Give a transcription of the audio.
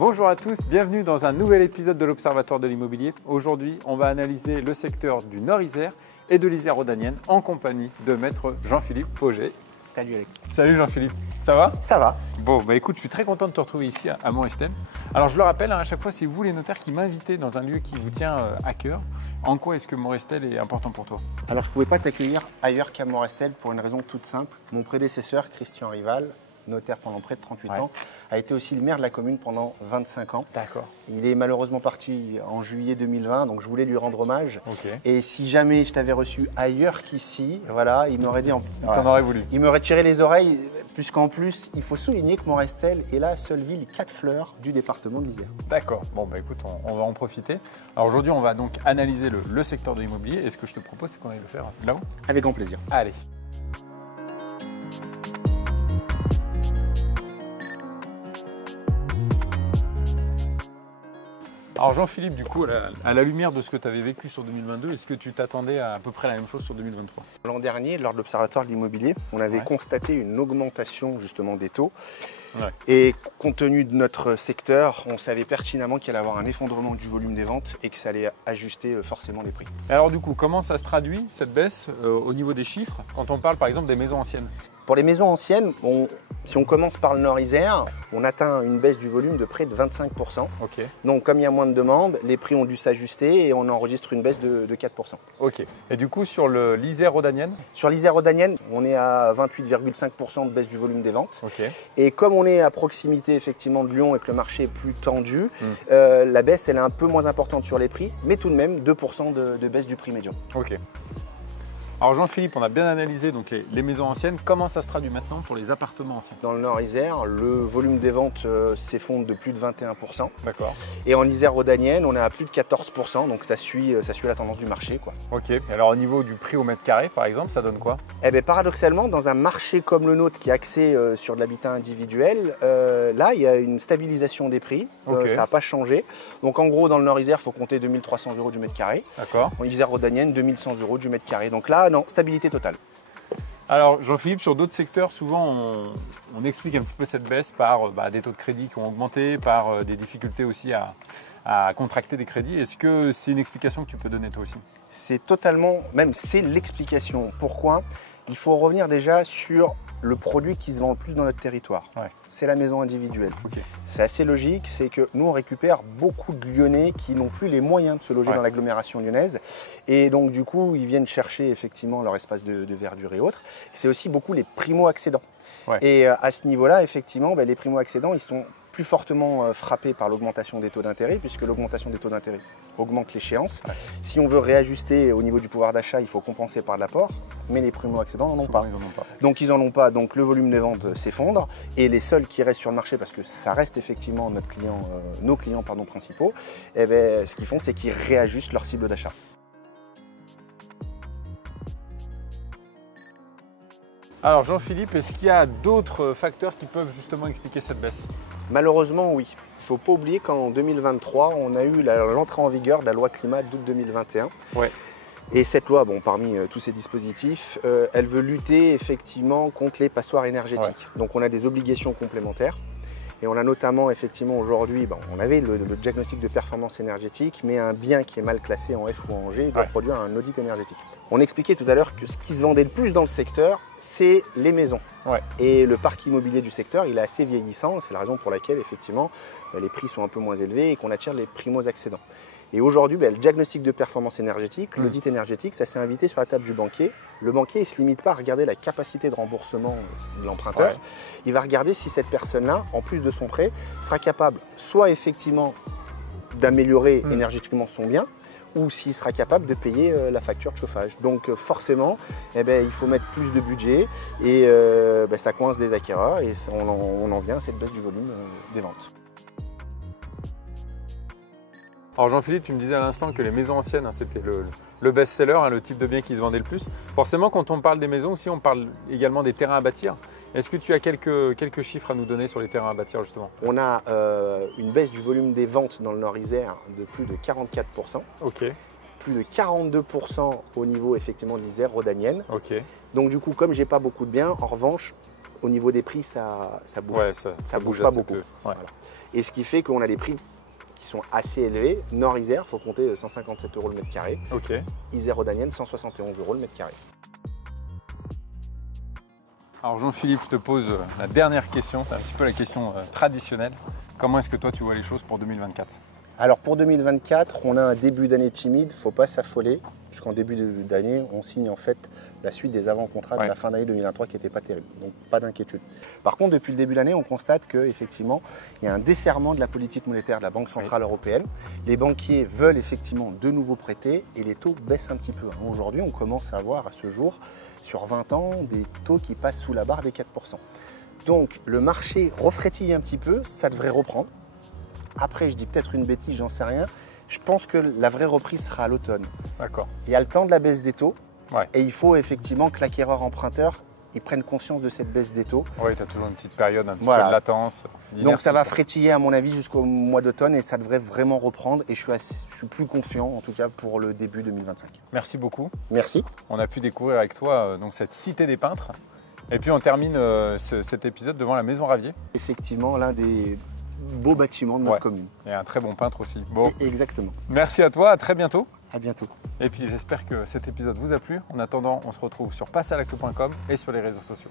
Bonjour à tous, bienvenue dans un nouvel épisode de l'Observatoire de l'immobilier. Aujourd'hui, on va analyser le secteur du Nord-Isère et de l'Isère rhodanienne en compagnie de maître Jean-Philippe Pauget. Salut Alex. Salut Jean-Philippe, ça va? Ça va. Bon, bah écoute, je suis très content de te retrouver ici à Morestel. Alors je le rappelle, à chaque fois, c'est vous les notaires qui m'invitez dans un lieu qui vous tient à cœur. En quoi est-ce que Morestel est important pour toi? Alors je ne pouvais pas t'accueillir ailleurs qu'à Morestel pour une raison toute simple. Mon prédécesseur, Christian Rival, notaire pendant près de 38 ans, a été aussi le maire de la commune pendant 25 ans. D'accord. Il est malheureusement parti en juillet 2020, donc je voulais lui rendre hommage. Okay. Et si jamais je t'avais reçu ailleurs qu'ici, voilà, il m'aurait dit... T'en aurais voulu. Il m'aurait tiré les oreilles, puisqu'en plus, il faut souligner que Morestel est la seule ville 4 fleurs du département de l'Isère. D'accord. Bon, bah écoute, on va en profiter. Alors aujourd'hui, on va donc analyser le secteur de l'immobilier. Et ce que je te propose, c'est qu'on aille le faire là-haut. Avec grand plaisir. Allez. Alors Jean-Philippe, du coup, à la lumière de ce que tu avais vécu sur 2022, est-ce que tu t'attendais à peu près la même chose sur 2023? L'an dernier, lors de l'Observatoire de l'immobilier, on avait constaté une augmentation justement des taux. Ouais. Et compte tenu de notre secteur, on savait pertinemment qu'il allait y avoir un effondrement du volume des ventes et que ça allait ajuster forcément les prix. Alors du coup, comment ça se traduit, cette baisse, au niveau des chiffres, quand on parle par exemple des maisons anciennes? Pour les maisons anciennes, si on commence par le Nord-Isère, on atteint une baisse du volume de près de 25%. Okay. Donc comme il y a moins de demandes, les prix ont dû s'ajuster et on enregistre une baisse de 4%. Ok. Et du coup, sur l'Isère rhodanienne? Sur l'Isère rhodanienne, on est à 28,5% de baisse du volume des ventes. Okay. Et comme on est à proximité effectivement de Lyon et que le marché est plus tendu, la baisse elle est un peu moins importante sur les prix, mais tout de même 2% de baisse du prix médian. Ok. Alors Jean-Philippe, on a bien analysé donc les maisons anciennes. Comment ça se traduit maintenant pour les appartements anciens? Dans le Nord-Isère, le volume des ventes s'effondre de plus de 21%. D'accord. Et en Isère rhodanienne, on est à plus de 14%, donc ça suit la tendance du marché, quoi. Ok. Et alors au niveau du prix au mètre carré, par exemple, ça donne quoi? Eh bien, paradoxalement, dans un marché comme le nôtre qui est axé sur de l'habitat individuel, là, il y a une stabilisation des prix. Okay. Ça n'a pas changé. Donc en gros, dans le Nord-Isère, il faut compter 2300 € du mètre carré. D'accord. En Isère rhodanienne, 2100 € du mètre carré. Donc là, non, stabilité totale. Alors Jean-Philippe, sur d'autres secteurs, souvent on explique un petit peu cette baisse par des taux de crédit qui ont augmenté, par des difficultés aussi à contracter des crédits. Est-ce que c'est une explication que tu peux donner toi aussi? C'est totalement, même c'est l'explication. Pourquoi? Il faut revenir déjà sur le produit qui se vend le plus dans notre territoire. Ouais. C'est la maison individuelle. Okay. C'est assez logique, c'est que nous on récupère beaucoup de Lyonnais qui n'ont plus les moyens de se loger dans l'agglomération lyonnaise. Et donc du coup, ils viennent chercher effectivement leur espace de verdure et autres. C'est aussi beaucoup les primo-accédants. Ouais. Et à ce niveau-là, effectivement, les primo-accédants, ils sont plus fortement frappés par l'augmentation des taux d'intérêt, puisque l'augmentation des taux d'intérêt augmente l'échéance. Ouais. Si on veut réajuster au niveau du pouvoir d'achat, il faut compenser par de l'apport, mais les primo-accédants n'en ont pas. Donc ils n'en ont pas, donc le volume des ventes s'effondre, et les seuls qui restent sur le marché, parce que ça reste effectivement nos clients principaux, eh bien, ce qu'ils font, c'est qu'ils réajustent leur cible d'achat. Alors Jean-Philippe, est-ce qu'il y a d'autres facteurs qui peuvent justement expliquer cette baisse? Malheureusement, oui. Il ne faut pas oublier qu'en 2023, on a eu l'entrée en vigueur de la loi climat d'août 2021. Ouais. Et cette loi, parmi tous ces dispositifs, elle veut lutter effectivement contre les passoires énergétiques. Ouais. Donc on a des obligations complémentaires. Et on a notamment, effectivement, aujourd'hui, on avait le diagnostic de performance énergétique, mais un bien qui est mal classé en F ou en G, il doit produire un audit énergétique. On expliquait tout à l'heure que ce qui se vendait le plus dans le secteur, c'est les maisons. Ouais. Et le parc immobilier du secteur, il est assez vieillissant. C'est la raison pour laquelle, effectivement, les prix sont un peu moins élevés et qu'on attire les primo-accédants. Et aujourd'hui, le diagnostic de performance énergétique, l'audit énergétique, ça s'est invité sur la table du banquier. Le banquier, il ne se limite pas à regarder la capacité de remboursement de l'emprunteur. Ouais. Il va regarder si cette personne-là, en plus de son prêt, sera capable soit effectivement d'améliorer énergétiquement son bien, ou s'il sera capable de payer la facture de chauffage. Donc forcément, il faut mettre plus de budget et ça coince des acquéreurs et on en vient à cette baisse du volume des ventes. Alors Jean-Philippe, tu me disais à l'instant que les maisons anciennes, c'était le best-seller, le type de bien qui se vendait le plus. Forcément, quand on parle des maisons aussi, on parle également des terrains à bâtir. Est-ce que tu as quelques chiffres à nous donner sur les terrains à bâtir justement? On a une baisse du volume des ventes dans le Nord-Isère de plus de 44%. Ok. Plus de 42% au niveau effectivement de l'Isère rhodanienne. Ok. Donc du coup, comme j'ai pas beaucoup de biens, en revanche, au niveau des prix, ça bouge, Ouais, ça bouge bouge pas assez beaucoup. peu. Ouais. Voilà. Et ce qui fait qu'on a des prix qui sont assez élevés. Nord-Isère, il faut compter 157 € le mètre carré. Ok. Isère-Rodanienne, 171 € le mètre carré. Alors Jean-Philippe, je te pose la dernière question, c'est un petit peu la question traditionnelle. Comment est-ce que toi tu vois les choses pour 2024? Alors pour 2024, on a un début d'année timide, il ne faut pas s'affoler, puisqu'en début d'année, on signe en fait la suite des avant-contrats de la fin d'année 2023 qui n'était pas terrible, donc pas d'inquiétude. Par contre, depuis le début de l'année, on constate qu'effectivement, il y a un desserrement de la politique monétaire de la Banque Centrale Européenne. Les banquiers veulent effectivement de nouveau prêter et les taux baissent un petit peu. Aujourd'hui, on commence à avoir à ce jour, sur 20 ans, des taux qui passent sous la barre des 4%. Donc le marché refrétille un petit peu, ça devrait reprendre. Après, je dis peut-être une bêtise, j'en sais rien. Je pense que la vraie reprise sera à l'automne. D'accord. Il y a le temps de la baisse des taux. Ouais. Et il faut effectivement que l'acquéreur emprunteur ils prennent conscience de cette baisse des taux. Oui, tu as toujours une petite période, un petit peu de latence. Donc ça va frétiller à mon avis jusqu'au mois d'automne et ça devrait vraiment reprendre et je suis plus confiant en tout cas pour le début 2025. Merci beaucoup. Merci. On a pu découvrir avec toi donc, cette cité des peintres. Et puis on termine cet épisode devant la Maison Ravier. Effectivement, l'un des beaux bâtiments de notre commune. Et un très bon peintre aussi. Bon. Exactement. Merci à toi, à très bientôt. À bientôt. Et puis j'espère que cet épisode vous a plu. En attendant, on se retrouve sur passealacte.com et sur les réseaux sociaux.